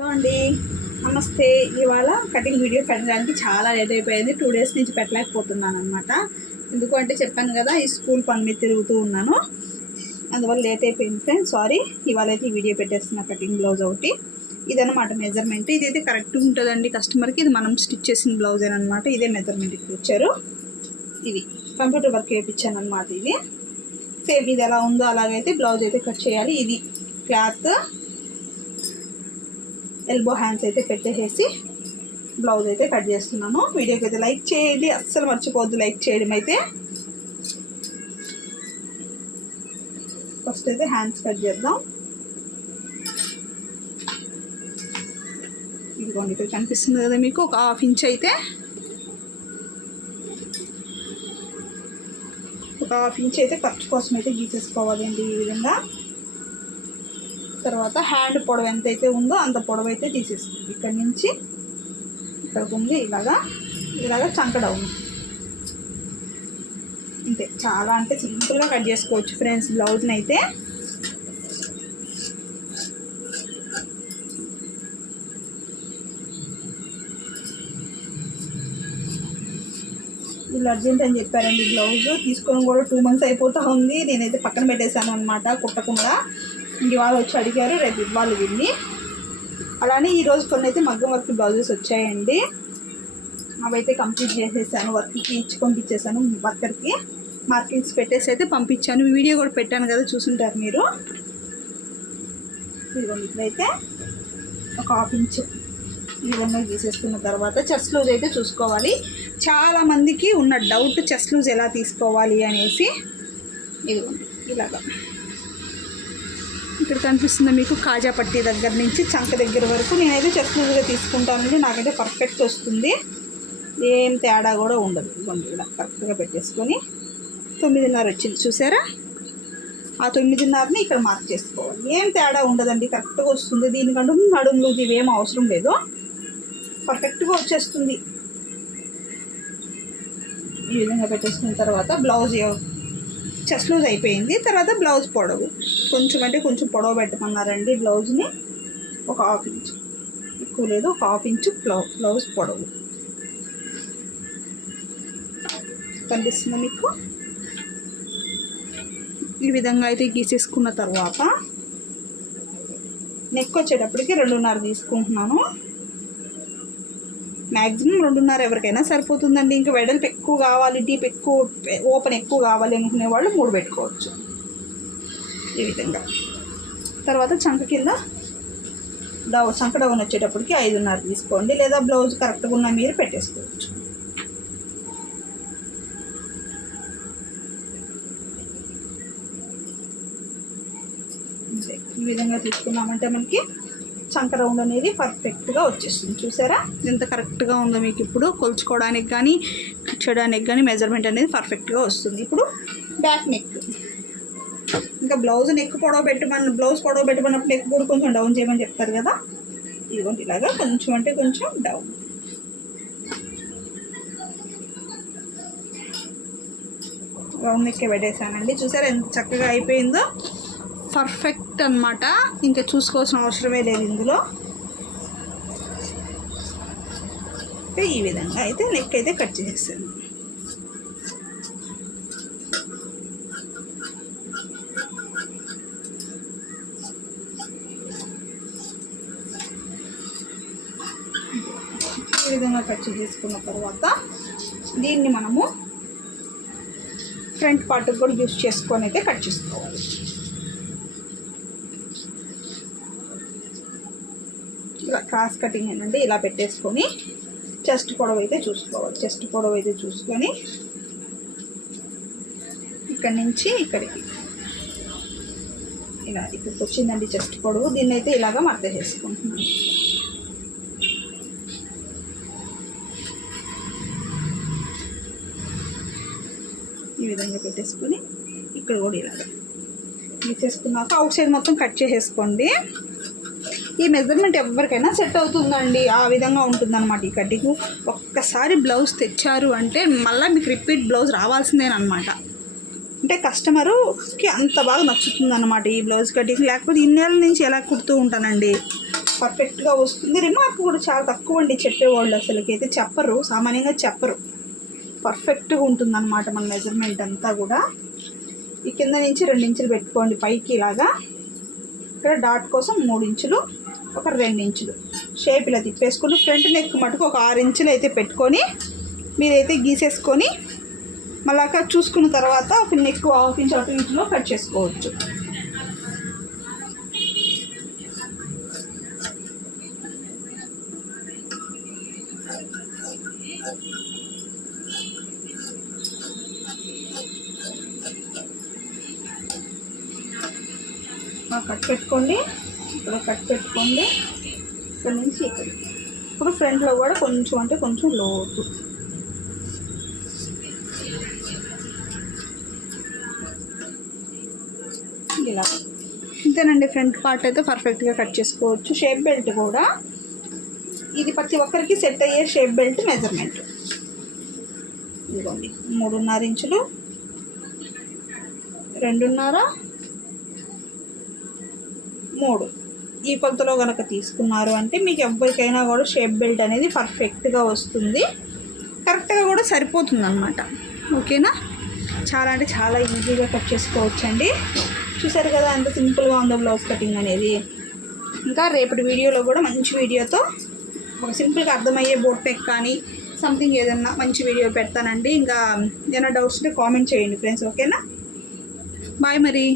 Hello అండి, నమస్తే. ఇవాళ కటింగ్ వీడియో పెట్టడానికి చాలా లేట్ అయిపోయింది. 2 డేస్ నుంచి పెట్టలేకపోతున్నాను అనమాట. ఎందుకంటే చెప్పాను కదా, ఈ స్కూల్ పని మీద తిరుగుతూ ఉన్నాను, అందువల్ల లేట్ అయిపోయింది ఫ్రెండ్స్. సారీ. ఇవాళ అయితే ఈ వీడియో పెట్టేస్తున్నా. కటింగ్ బ్లౌజ్ ఒకటి ఇదనమాట మెజర్మెంట్. ఇదైతే కరెక్ట్గా ఉంటుందండి కస్టమర్కి. ఇది మనం స్టిచ్ చేసిన బ్లౌజ్ అనమాట. ఇదే మెజర్మెంట్ ఇక్కడ ఇచ్చారు. ఇది కంప్యూటర్ వర్క్ వేయించాను అనమాట. ఇది సేమ్ ఇది ఎలా ఉందో అలాగైతే బ్లౌజ్ అయితే కట్ చేయాలి. ఇది క్లాత్ ఎల్బో హ్యాండ్స్ అయితే పెట్టేసి బ్లౌజ్ అయితే కట్ చేస్తున్నాను. వీడియోకి అయితే లైక్ చేయండి, అస్సలు మర్చిపోవద్దు లైక్ చేయడం అయితే. ఫస్ట్ అయితే హ్యాండ్స్ కట్ చేద్దాం. ఇదిగోండి, ఇక్కడ కనిపిస్తుంది కదా మీకు, ఒక 1/2 ఇంచ్ అయితే, ఒక 1/2 ఇంచ్ అయితే ఖర్చు కోసం అయితే గీసేసుకోవాలండి ఈ విధంగా. తర్వాత హ్యాండ్ పొడవు ఎంత అయితే ఉందో అంత పొడవు అయితే తీసేస్తుంది. ఇక్కడి నుంచి ఇక్కడికి ఉంది ఇలాగా చంక డౌన్. అంతే, చాలా అంటే సింపుల్గా కట్ చేసుకోవచ్చు ఫ్రెండ్స్ బ్లౌజ్ని అయితే. వీళ్ళు అర్జెంట్ అని చెప్పారండి. బ్లౌజ్ తీసుకొని కూడా 2 months అయిపోతూ ఉంది. నేనైతే పక్కన పెట్టేశాను అనమాట కుట్టకుండా. ఇవాళ వచ్చి అడిగారు, రేపు ఇవ్వాలి దీన్ని. అలానే ఈరోజు కొన్ని అయితే మగ్గం వర్క్ బ్లౌజెస్ వచ్చాయండి. అవైతే కంప్లీట్ చేసేసాను. వర్క్కి ఇచ్చి పంపించేసాను వర్కర్కి. మార్కింగ్స్ పెట్టేసి అయితే పంపించాను. వీడియో కూడా పెట్టాను కదా, చూసుంటారు మీరు. ఇదిగోండి, ఇప్పుడైతే ఒక 1/2 ఇంచ్ ఈ విధంగా గీసేసుకున్న తర్వాత చెస్ట్ లూజ్ అయితే చూసుకోవాలి. చాలామందికి ఉన్న డౌట్ చెస్ట్ లూజ్ ఎలా తీసుకోవాలి అనేసి. ఇదిగోండి ఇలాగా ఇక్కడ కనిపిస్తుంది మీకు, కాజా పట్టీ దగ్గర నుంచి చంక దగ్గర వరకు నేనైతే చెస్ట్ లూజ్గా తీసుకుంటానండి. నాకైతే పర్ఫెక్ట్ వస్తుంది, ఏం తేడా కూడా ఉండదు. ఇదిగోండి ఇలా కరెక్ట్గా పెట్టేసుకొని 9.5 వచ్చింది చూసారా. ఆ 9.5ని ఇక్కడ మార్క్ చేసుకోవాలి. ఏం తేడా ఉండదండి, కరెక్ట్గా వస్తుంది. దీనికంటూ నడుము లూజ్ ఇవేం అవసరం లేదు, పర్ఫెక్ట్గా వచ్చేస్తుంది. ఈ విధంగా పెట్టేసుకున్న తర్వాత బ్లౌజ్ చెస్ట్ లూజ్ అయిపోయింది. తర్వాత బ్లౌజ్ పొడవు కొంచెం అంటే కొంచెం పొడవు పెట్టమన్నారండి. బ్లౌజ్ని ఒక 1/2 ఇంచ్, ఎక్కువ లేదు, ఒక 1/2 ఇంచ్ బ్లౌజ్ పొడవు కనిపిస్తుంది మీకు. ఈ విధంగా అయితే గీసేసుకున్న తర్వాత నెక్ వచ్చేటప్పటికి 2.5 తీసుకుంటున్నాను. మ్యాక్సిమం 2.5 ఎవరికైనా సరిపోతుందండి. ఇంకా వెడల్పు ఎక్కువ కావాలి, డీప్ ఎక్కువ, ఓపెన్ ఎక్కువ కావాలి అనుకునే వాళ్ళు 3 పెట్టుకోవచ్చు ఈ విధంగా. తర్వాత చంక కింద చంక డౌన్ వచ్చేటప్పటికి 5.5 తీసుకోండి, లేదా బ్లౌజ్ కరెక్ట్గా ఉన్న మీరు పెట్టేసుకోవచ్చు. అంతే, ఈ విధంగా తీసుకున్నామంటే మనకి చంక రౌండ్ అనేది పర్ఫెక్ట్గా వచ్చేస్తుంది. చూసారా ఎంత కరెక్ట్గా ఉందో మీకు. ఇప్పుడు కొలుచుకోవడానికి కానీ కట్ చేయడానికి కానీ మెజర్మెంట్ అనేది పర్ఫెక్ట్గా వస్తుంది. ఇప్పుడు బ్యాక్ నెక్, ఇంకా బ్లౌజ్ నెక్ పొడవు పెట్టమన్నప్పుడు నెక్ కూడా కొంచెం డౌన్ చేయమని చెప్తారు కదా. ఇదిగోండి ఇలాగా కొంచెం అంటే కొంచెం డౌన్. రౌండ్ నెక్కే పెట్టేసానండి. చూసారా ఎంత చక్కగా అయిపోయిందో, పర్ఫెక్ట్ అనమాట. ఇంకా చూసుకోవాల్సిన అవసరమే లేదు ఇందులో. ఈ విధంగా అయితే నెక్ అయితే కట్ చేసేసాను. ఈ విధంగా కట్ చేసుకున్న తర్వాత దీన్ని మనము ఫ్రంట్ పార్ట్ కూడా యూస్ చేసుకొని అయితే కట్ చేసుకోవాలి. ఇలా క్రాస్ కటింగ్ ఏంటంటే ఇలా పెట్టేసుకొని చెస్ట్ పొడవు అయితే చూసుకోవాలి. చెస్ట్ పొడవు అయితే చూసుకొని ఇక్కడి నుంచి ఇక్కడికి ఇలా ఇక్కడికి వచ్చిందండి చెస్ట్ పొడవు. దీన్ని అయితే ఇలాగా మడత చేసుకుంటున్నాను. ఈ విధంగా పెట్టేసుకొని ఇక్కడ కూడా ఇలాగా తీసేసుకున్నాక అవుట్ సైడ్ మొత్తం కట్ చేసేసుకోండి. ఈ మెజర్మెంట్ ఎవరికైనా సెట్ అవుతుందండి, ఆ విధంగా ఉంటుందన్నమాట ఈ కటింగ్. ఒక్కసారి బ్లౌజ్ తెచ్చారు అంటే మళ్ళీ మీకు రిపీట్ బ్లౌజ్ రావాల్సిందేనమాట. అంటే కస్టమర్కి అంత బాగా నచ్చుతుంది అన్నమాట ఈ బ్లౌజ్ కటింగ్. లేకపోతే ఇన్నేళ్ళ నుంచి ఎలా కుడుతూ ఉంటానండి, పర్ఫెక్ట్గా వస్తుంది. రిమార్క్ కూడా చాలా తక్కువ అండి చెప్పేవాళ్ళు, అసలుకి అయితే చెప్పరు, సామాన్యంగా చెప్పరు. పర్ఫెక్ట్గా ఉంటుందన్నమాట మన మెజర్మెంట్ అంతా కూడా. ఈ కింద నుంచి 2 ఇంచులు పెట్టుకోండి పైకి ఇలాగా. ఇక్కడ డాట్ కోసం 3 ఇంచులు, ఒక 2 ఇంచులు షేప్ ఇలా తిప్పేసుకొని ఫ్రంట్ నెక్ మటుకు ఒక 6 ఇంచులు అయితే పెట్టుకొని మీరైతే గీసేసుకొని మళ్ళా చూసుకున్న తర్వాత ఒక నెక్ 1/2 ఇంచు అటు ఇంచులో కట్ చేసుకోవచ్చు. కట్ పెట్టుకోండి, ఇక్కడ కట్ పెట్టుకోండి, ఇక్కడ నుంచి ఇక్కడ. ఇప్పుడు ఫ్రంట్లో కూడా కొంచెం అంటే కొంచెం లోతు ఇలా. ఇంతేనండి, ఫ్రంట్ పార్ట్ అయితే పర్ఫెక్ట్గా కట్ చేసుకోవచ్చు. షేప్ బెల్ట్ కూడా ఇది ప్రతి ఒక్కరికి సెట్ అయ్యే షేప్ బెల్ట్ మెజర్మెంట్. ఇదిగోండి 3.5 ఇంచులు, 2.5, 3 ఈ కొలతలో కనుక తీసుకున్నారు అంటే మీకు ఎవరికైనా కూడా షేప్ బెల్ట్ అనేది పర్ఫెక్ట్గా వస్తుంది, కరెక్ట్గా కూడా సరిపోతుంది అన్నమాట. ఓకేనా? చాలా అంటే చాలా ఈజీగా కట్ చేసుకోవచ్చు అండి. చూసారు కదా ఎంత సింపుల్గా ఉందో బ్లౌజ్ కటింగ్ అనేది. ఇంకా రేపటి వీడియోలో కూడా మంచి వీడియోతో ఒక సింపుల్గా అర్థమయ్యే బోట్ నెక్ కానీ సంథింగ్ ఏదన్నా మంచి వీడియో పెడతానండి. ఇంకా ఏదైనా డౌట్స్ ఉంటే కామెంట్ చేయండి ఫ్రెండ్స్. ఓకేనా? బాయ్ మరి.